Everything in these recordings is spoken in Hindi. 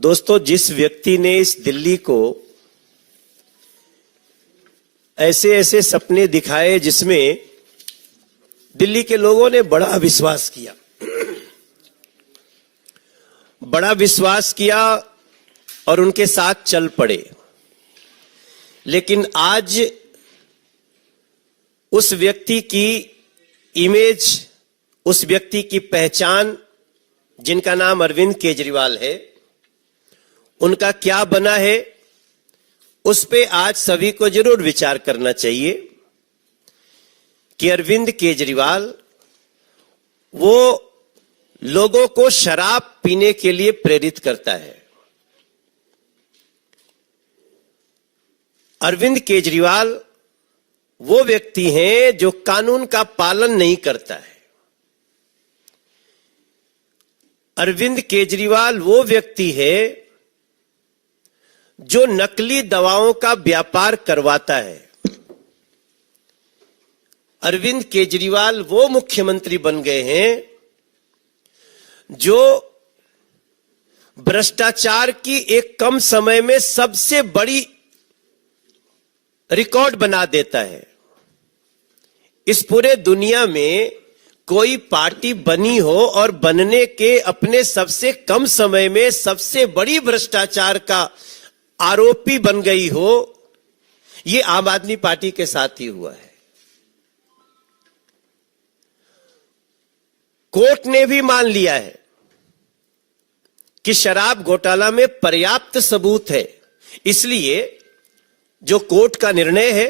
दोस्तों, जिस व्यक्ति ने इस दिल्ली को ऐसे ऐसे सपने दिखाए जिसमें दिल्ली के लोगों ने बड़ा विश्वास किया और उनके साथ चल पड़े, लेकिन आज उस व्यक्ति की इमेज, उस व्यक्ति की पहचान, जिनका नाम अरविंद केजरीवाल है, उनका क्या बना है, उस पे आज सभी को जरूर विचार करना चाहिए कि अरविंद केजरीवाल वो लोगों को शराब पीने के लिए प्रेरित करता है। अरविंद केजरीवाल वो व्यक्ति हैं जो कानून का पालन नहीं करता है। अरविंद केजरीवाल वो व्यक्ति है जो नकली दवाओं का व्यापार करवाता है। अरविंद केजरीवाल वो मुख्यमंत्री बन गए हैं जो भ्रष्टाचार की एक कम समय में सबसे बड़ी रिकॉर्ड बना देता है। इस पूरे दुनिया में कोई पार्टी बनी हो और बनने के अपने सबसे कम समय में सबसे बड़ी भ्रष्टाचार का आरोपी बन गई हो, ये आम आदमी पार्टी के साथ ही हुआ है। कोर्ट ने भी मान लिया है कि शराब घोटाला में पर्याप्त सबूत है, इसलिए जो कोर्ट का निर्णय है,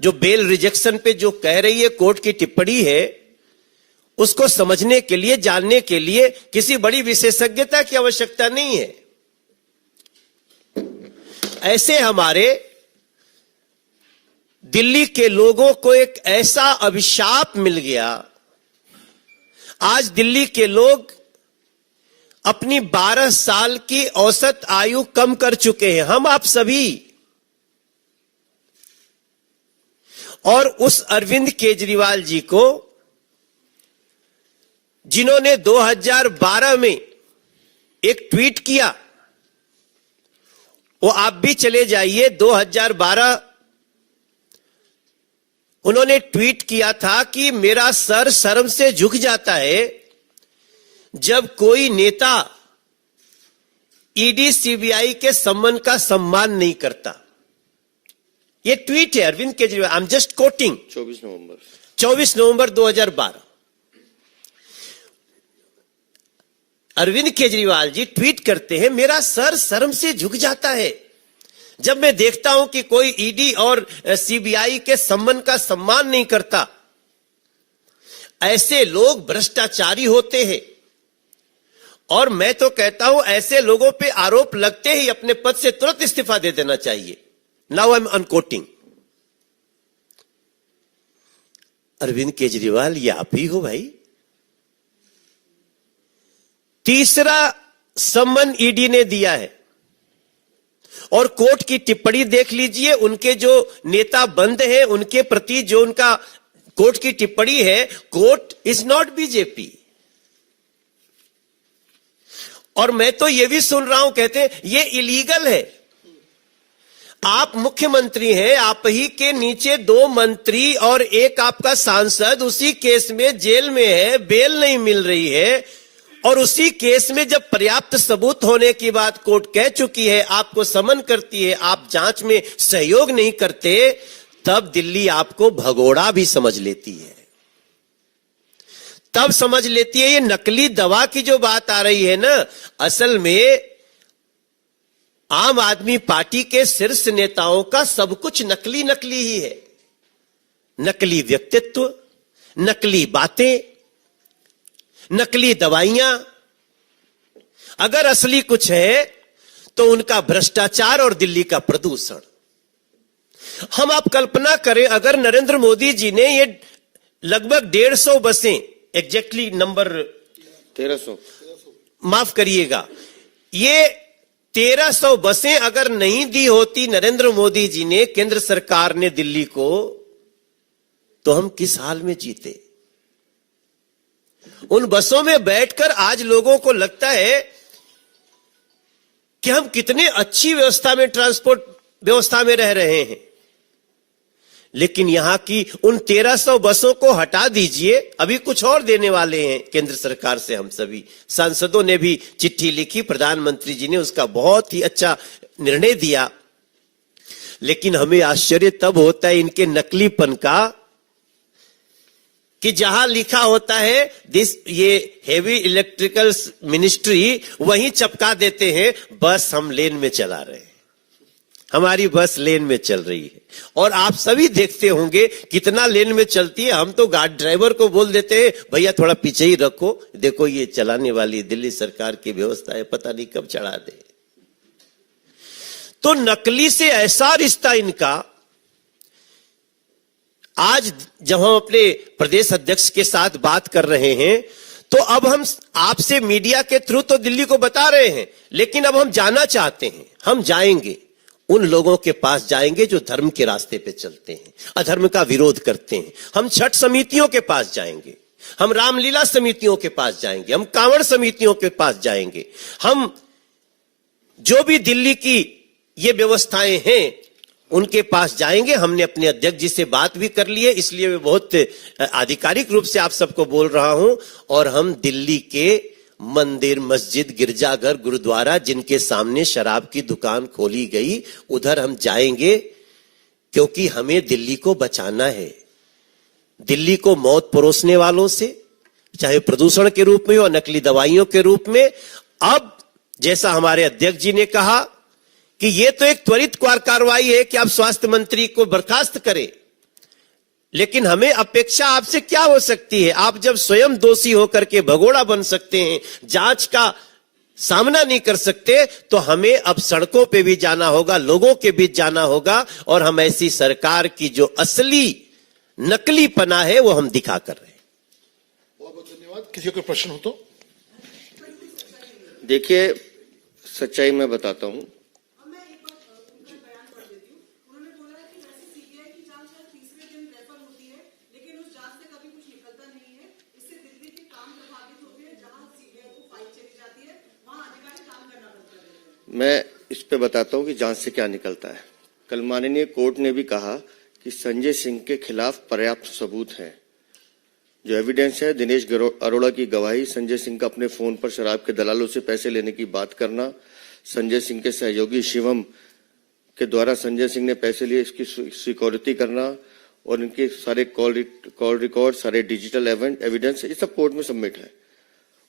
जो बेल रिजेक्शन पे जो कह रही है कोर्ट की टिप्पणी है, उसको समझने के लिए, जानने के लिए किसी बड़ी विशेषज्ञता की आवश्यकता नहीं है। ऐसे हमारे दिल्ली के लोगों को एक ऐसा अभिशाप मिल गया। आज दिल्ली के लोग अपनी 12 साल की औसत आयु कम कर चुके हैं, हम आप सभी। और उस अरविंद केजरीवाल जी को, जिन्होंने 2012 में एक ट्वीट किया, वो आप भी चले जाइए, 2012 उन्होंने ट्वीट किया था कि मेरा सर शर्म से झुक जाता है जब कोई नेता ईडी सीबीआई के सम्मान का सम्मान नहीं करता। ये ट्वीट है Arvind Kejriwal, I am just quoting, 24 November 2012। Arvind Kejriwal ji tweet करते हैं, मेरा सर शर्म से झुक जाता है जब मैं देखता हूं कि कोई ईडी और सीबीआई के सम्मान का सम्मान नहीं करता। ऐसे लोग भ्रष्टाचारी होते हैं और मैं तो कहता हूं ऐसे लोगों पे आरोप लगते ही अपने पद से तुरंत इस्तीफा दे देना चाहिए। Now I am unquoting. Arvind Kejriwal, ये आप ही हो भाई। तीसरा सम्मन ईडी ने दिया है और कोर्ट की टिप्पणी देख लीजिए, उनके जो नेता बंद हैं उनके प्रति जो उनका कोर्ट की टिप्पणी है, कोर्ट इज नॉट बीजेपी। और मैं तो ये भी सुन रहा हूं, कहते हैं ये इलीगल है। आप मुख्यमंत्री हैं, आप ही के नीचे 2 मंत्री और एक आपका सांसद उसी केस में जेल में है, बेल नहीं मिल रही है, और उसी केस में जब पर्याप्त सबूत होने की बात कोर्ट कह चुकी है, आपको समन करती है, आप जांच में सहयोग नहीं करते, तब दिल्ली आपको भगोड़ा भी समझ लेती है। तब समझ लेती है ये नकली दवा की जो बात आ रही है ना, असल में आम आदमी पार्टी के शीर्ष नेताओं का सब कुछ नकली नकली ही है। नकली व्यक्तित्व, नकली बातें, नकली दवाइयां। अगर असली कुछ है तो उनका भ्रष्टाचार और दिल्ली का प्रदूषण। हम आप कल्पना करें, अगर नरेंद्र मोदी जी ने ये लगभग 150 बसें, एग्जैक्टली नंबर 1300, माफ करिएगा, ये 1300 बसें अगर नहीं दी होती नरेंद्र मोदी जी ने, केंद्र सरकार ने दिल्ली को, तो हम किस हाल में जीते। उन बसों में बैठकर आज लोगों को लगता है कि हम कितने अच्छी व्यवस्था में, ट्रांसपोर्ट व्यवस्था में रह रहे हैं, लेकिन यहां की उन 1300 बसों को हटा दीजिए। अभी कुछ और देने वाले हैं केंद्र सरकार से। हम सभी सांसदों ने भी चिट्ठी लिखी, प्रधानमंत्री जी ने उसका बहुत ही अच्छा निर्णय दिया। लेकिन हमें आश्चर्य तब होता है इनके नकलीपन का कि जहां लिखा होता है ये हेवी इलेक्ट्रिकल मिनिस्ट्री, वहीं चपका देते हैं बस हम लेन में चला रहे हैं, हमारी बस लेन में चल रही है। और आप सभी देखते होंगे कितना लेन में चलती है। हम तो गार्ड ड्राइवर को बोल देते हैं भैया थोड़ा पीछे ही रखो, देखो ये चलाने वाली दिल्ली सरकार की व्यवस्था है, पता नहीं कब चढ़ा दे। तो नकली से ऐसा रिश्ता इनका। आज जब हम अपने प्रदेश अध्यक्ष के साथ बात कर रहे हैं, तो अब हम आपसे मीडिया के थ्रू तो दिल्ली को बता रहे हैं, लेकिन अब हम जाना चाहते हैं। हम जाएंगे, उन लोगों के पास जाएंगे जो धर्म के रास्ते पे चलते हैं, अधर्म का विरोध करते हैं। हम छठ समितियों के पास जाएंगे, हम रामलीला समितियों के पास जाएंगे, हम कांवड़ समितियों के पास जाएंगे। हम जो भी दिल्ली की ये व्यवस्थाएं हैं उनके पास जाएंगे। हमने अपने अध्यक्ष जी से बात भी कर ली है, इसलिए मैं बहुत आधिकारिक रूप से आप सबको बोल रहा हूं। और हम दिल्ली के मंदिर, मस्जिद, गिरजाघर, गुरुद्वारा जिनके सामने शराब की दुकान खोली गई, उधर हम जाएंगे, क्योंकि हमें दिल्ली को बचाना है। दिल्ली को मौत परोसने वालों से, चाहे प्रदूषण के रूप में और नकली दवाइयों के रूप में। अब जैसा हमारे अध्यक्ष जी ने कहा कि यह तो एक त्वरित कार्रवाई है कि आप स्वास्थ्य मंत्री को बर्खास्त करें, लेकिन हमें अपेक्षा आपसे क्या हो सकती है? आप जब स्वयं दोषी होकर के भगोड़ा बन सकते हैं, जांच का सामना नहीं कर सकते, तो हमें अब सड़कों पे भी जाना होगा, लोगों के बीच जाना होगा, और हम ऐसी सरकार की जो असली नकली पना है वो हम दिखा कर रहे हैं। बहुत बहुत धन्यवाद। किसी को प्रश्न हो तो? देखिए, सच्चाई मैं बताता हूं। मैं इस पे बताता हूं कि जांच से क्या निकलता है। कल माननीय कोर्ट ने भी कहा कि संजय सिंह के खिलाफ पर्याप्त सबूत हैं। जो एविडेंस है, दिनेश अरोड़ा की गवाही, संजय सिंह का अपने फोन पर शराब के दलालों से पैसे लेने की बात करना, संजय सिंह के सहयोगी शिवम के द्वारा संजय सिंह ने पैसे लिए इसकी सिक्योरिटी करना, और इनके सारे कॉल रिकॉर्ड, सारे डिजिटल एविडेंस, ये सब कोर्ट में सबमिट है।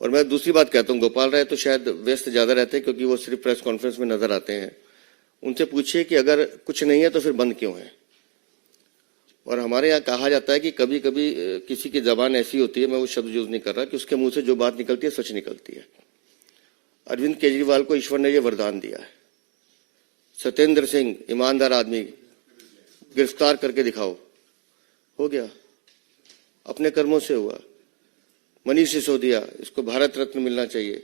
और मैं दूसरी बात कहता हूं, गोपाल राय तो शायद व्यस्त ज्यादा रहते हैं क्योंकि वो सिर्फ प्रेस कॉन्फ्रेंस में नजर आते हैं। उनसे पूछिए कि अगर कुछ नहीं है तो फिर बंद क्यों है। और हमारे यहाँ कहा जाता है कि कभी कभी किसी की जबान ऐसी होती है, मैं वो शब्द यूज नहीं कर रहा, कि उसके मुंह से जो बात निकलती है सच निकलती है। अरविंद केजरीवाल को ईश्वर ने ये वरदान दिया है, सत्येंद्र सिंह ईमानदार आदमी, गिरफ्तार करके दिखाओ, हो गया, अपने कर्मों से हुआ। मनीष सिसोदिया, इसको भारत रत्न मिलना चाहिए,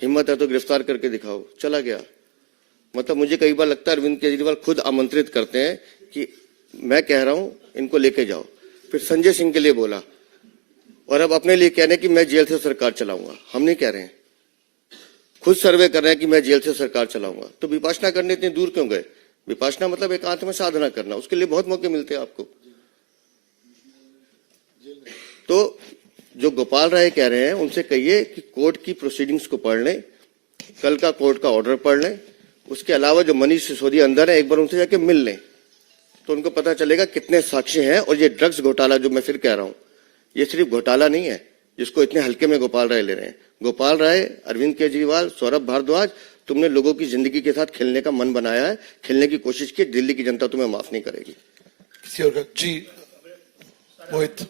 हिम्मत है तो गिरफ्तार करके दिखाओ, चला गया। मतलब मुझे कई बार लगता है अरविंद केजरीवाल खुद आमंत्रित करते हैं कि मैं कह रहा हूं इनको लेके जाओ। फिर संजय सिंह के लिए बोला, और अब अपने लिए कह रहे हैं कि मैं जेल से सरकार चलाऊंगा। हम नहीं कह रहे हैं, खुद सर्वे कर रहे हैं कि मैं जेल से सरकार चलाऊंगा। तो विपासना करने इतनी दूर क्यों गए? विपासना मतलब एकांत में साधना करना, उसके लिए बहुत मौके मिलते हैं आपको। तो जो गोपाल राय कह रहे हैं उनसे कहिए कि कोर्ट की प्रोसीडिंग्स को पढ़ लें, कल का कोर्ट का ऑर्डर पढ़ लें। उसके अलावा जो मनीष सिसोदिया अंदर है, एक बार उनसे जाके मिल लें, तो उनको पता चलेगा कितने साक्ष्य हैं। और ये ड्रग्स घोटाला जो मैं फिर कह रहा हूं, ये सिर्फ घोटाला नहीं है जिसको इतने हल्के में गोपाल राय ले रहे हैं। गोपाल राय, अरविंद केजरीवाल, सौरभ भारद्वाज, तुमने लोगों की जिंदगी के साथ खेलने का मन बनाया है, खेलने की कोशिश की। दिल्ली की जनता तुम्हें माफ नहीं करेगी। किसी और का? जी मोहित।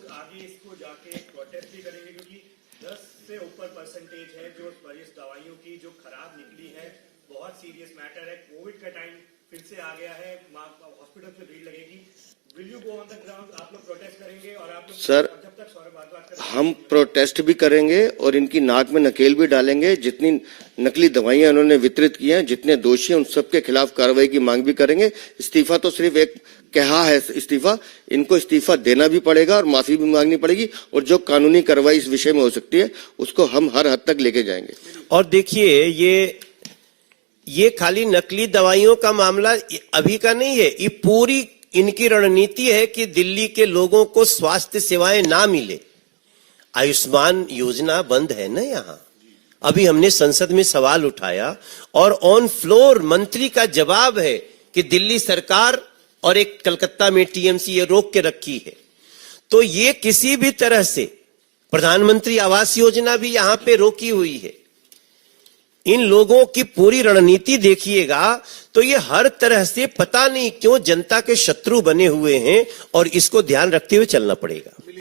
दवाइयों की जो खराब निकली है, बहुत सीरियस मैटर है। कोविड का टाइम फिर से आ गया है, हॉस्पिटल में भीड़ लगेगी। Will you go on the ground? आप लोग प्रोटेस्ट करेंगे? और आप लोग सर, जब तक हम प्रोटेस्ट भी करेंगे और इनकी नाक में नकेल भी डालेंगे। जितनी नकली दवाइयां उन्होंने वितरित की हैं, जितने दोषी हैं, उन सबके खिलाफ कार्रवाई की मांग भी करेंगे। इस्तीफा तो सिर्फ एक कहा है इस्तीफा, इनको इस्तीफा देना भी पड़ेगा और माफी भी मांगनी पड़ेगी। और जो कानूनी कार्रवाई इस विषय में हो सकती है उसको हम हर हद तक लेके जाएंगे। और देखिए, ये ये खाली नकली दवाइयों का मामला अभी का नहीं है, ये पूरी इनकी रणनीति है कि दिल्ली के लोगों को स्वास्थ्य सेवाएं ना मिले। आयुष्मान योजना बंद है ना यहां। अभी हमने संसद में सवाल उठाया और ऑन फ्लोर मंत्री का जवाब है कि दिल्ली सरकार और एक कलकत्ता में टीएमसी ये रोक के रखी है। तो ये किसी भी तरह से प्रधानमंत्री आवास योजना भी यहां पे रोकी हुई है। इन लोगों की पूरी रणनीति देखिएगा तो ये हर तरह से पता नहीं क्यों जनता के शत्रु बने हुए हैं और इसको ध्यान रखते हुए चलना पड़ेगा।